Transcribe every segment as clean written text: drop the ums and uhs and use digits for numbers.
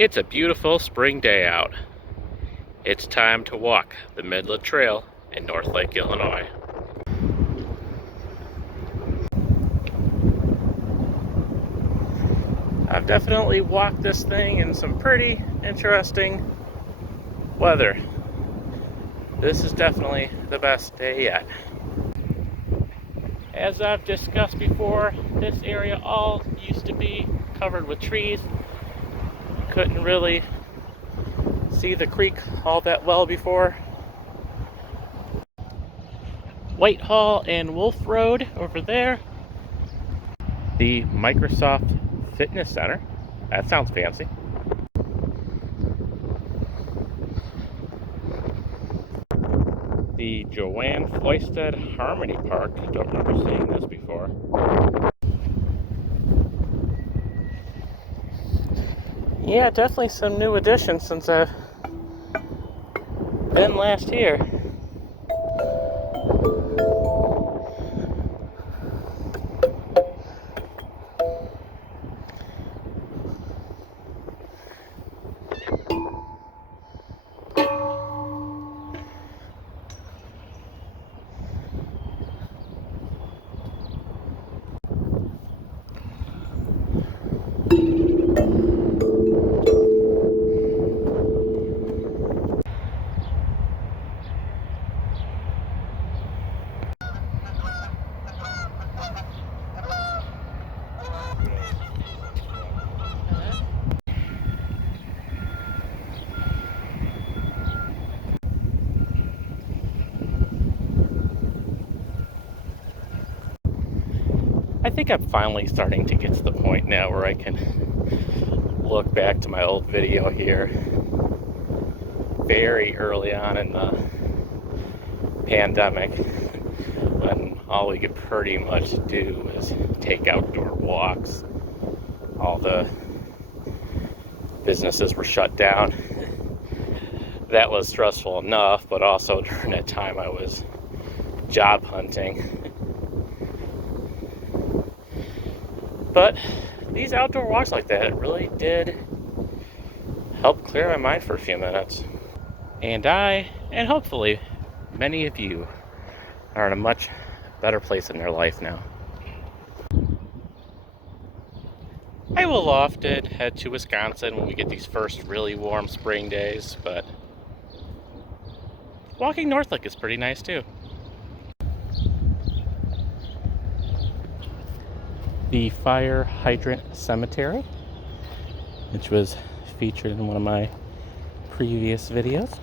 It's a beautiful spring day out. It's time to walk the Midland Trail in Northlake, Illinois. I've definitely walked this thing in some pretty interesting weather. This is definitely the best day yet. As I've discussed before, this area all used to be covered with trees. Couldn't really see the creek all that well before. Whitehall and Wolf Road over there. The Microsoft Fitness Center. That sounds fancy. The Joanne Foisted Harmony Park. Don't remember seeing this before. Yeah, definitely some new additions since I've been last here. I think I'm finally starting to get to the point now where I can look back to my old video here very early on in the pandemic when all we could pretty much do was take outdoor walks. All the businesses were shut down. That was stressful enough, but also during that time I was job hunting. But these outdoor walks like that really did help clear my mind for a few minutes. And I, and hopefully many of you, are in a much better place in their life now. I will often head to Wisconsin when we get these first really warm spring days, but walking Northlake is pretty nice too. The Fire Hydrant Cemetery, which was featured in one of my previous videos.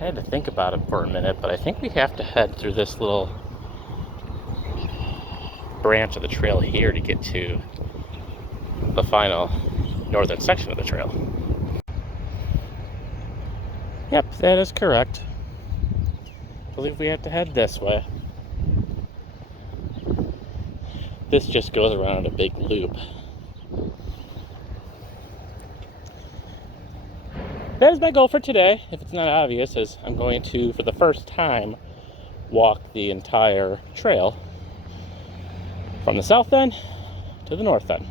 I had to think about it for a minute, but I think we have to head through this little branch of the trail here to get to the final northern section of the trail. Yep, that is correct. I believe we have to head this way. This just goes around a big loop. That is my goal for today, if it's not obvious, is I'm going to, for the first time, walk the entire trail from the south end to the north end.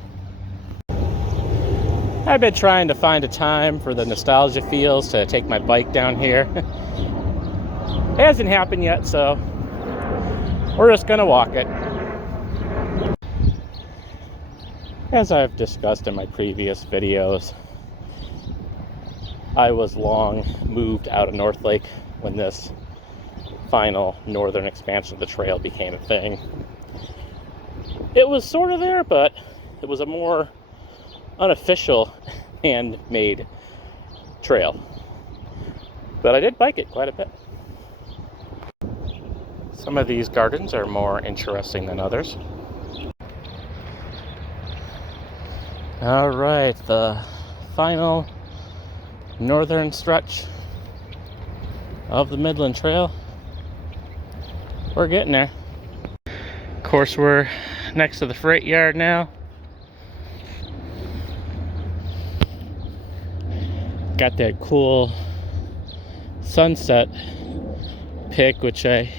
I've been trying to find a time for the nostalgia feels to take my bike down here. It hasn't happened yet, so we're just gonna walk it. As I've discussed in my previous videos, I was long moved out of Northlake when this final northern expansion of the trail became a thing. It was sort of there, but it was a more unofficial handmade trail. But I did bike it quite a bit. Some of these gardens are more interesting than others. All right, the final northern stretch of the Midland Trail. We're getting there. Of course, we're next to the freight yard now. Got that cool sunset pic, which I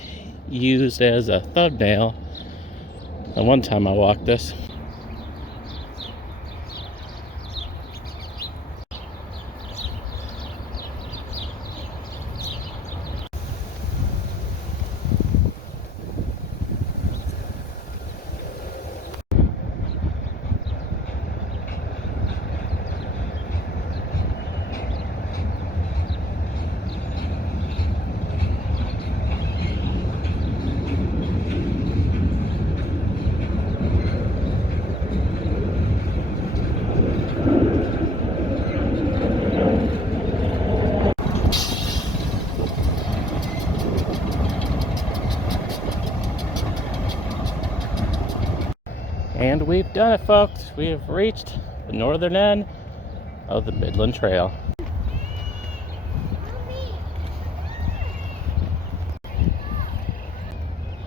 used as a thumbnail. And one time I walked this. And we've done it, folks. We have reached the northern end of the Midland Trail.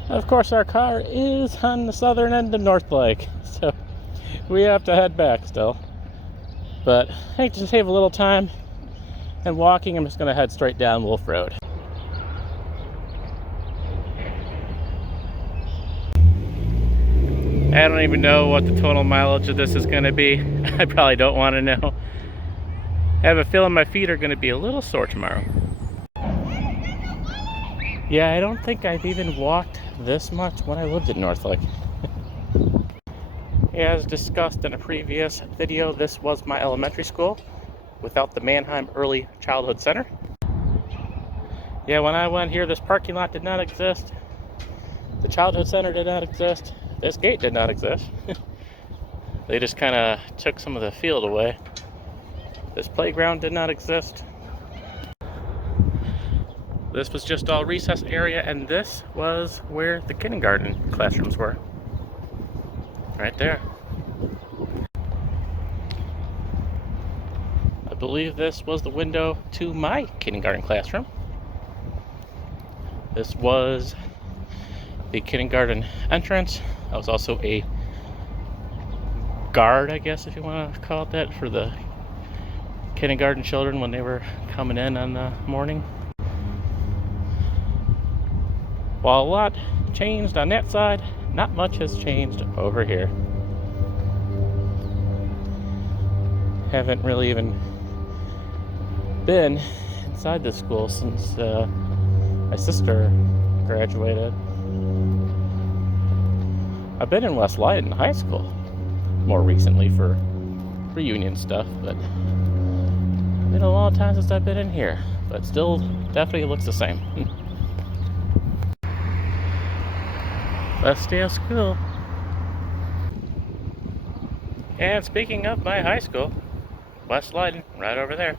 Of course, our car is on the southern end of Northlake, so we have to head back still. But I think to save a little time and walking, I'm just going to head straight down Wolf Road. I don't even know what the total mileage of this is going to be. I probably don't want to know. I have a feeling my feet are going to be a little sore tomorrow. Yeah, I don't think I've even walked this much when I lived in Northlake. As discussed in a previous video, this was my elementary school without the Mannheim Early Childhood Center. Yeah, when I went here, this parking lot did not exist. The childhood center did not exist. This gate did not exist. They just kind of took some of the field away. This playground did not exist. This was just all recess area, and this was where the kindergarten classrooms were. Right there. I believe this was the window to my kindergarten classroom. This was the kindergarten entrance. I was also a guard, I guess, if you want to call it that, for the kindergarten children when they were coming in on the morning. While a lot changed on that side, not much has changed over here. Haven't really even been inside this school since my sister graduated. I've been in West Leyden High School more recently for reunion stuff, but it's been a long time since I've been in here, but still definitely looks the same. Last day of school. And speaking of my high school, West Leyden, right over there.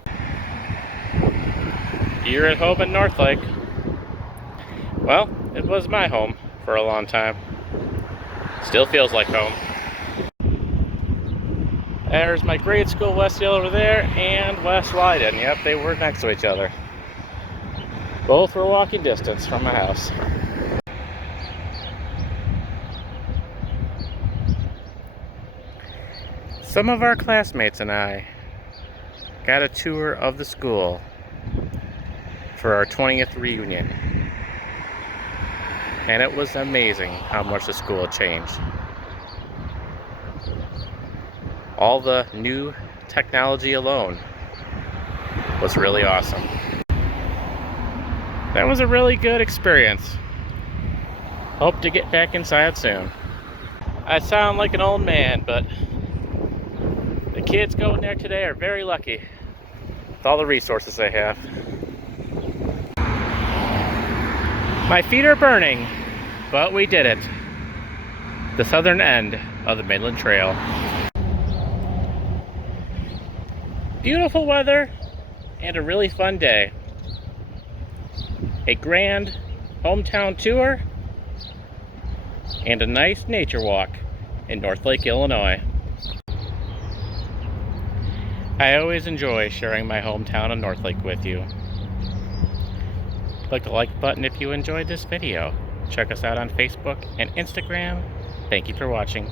You're at home in Northlake. Well, it was my home for a long time. Still feels like home. There's my grade school, Westdale over there, and West Leyden. Yep, they were next to each other. Both were walking distance from my house. Some of our classmates and I got a tour of the school for our 20th reunion. And it was amazing how much the school changed. All the new technology alone was really awesome. That was a really good experience. Hope to get back inside soon. I sound like an old man, but the kids going there today are very lucky with all the resources they have. My feet are burning, but we did it. The southern end of the Midland Trail. Beautiful weather and a really fun day. A grand hometown tour and a nice nature walk in Northlake, Illinois. I always enjoy sharing my hometown of Northlake with you. Click the like button if you enjoyed this video. Check us out on Facebook and Instagram. Thank you for watching.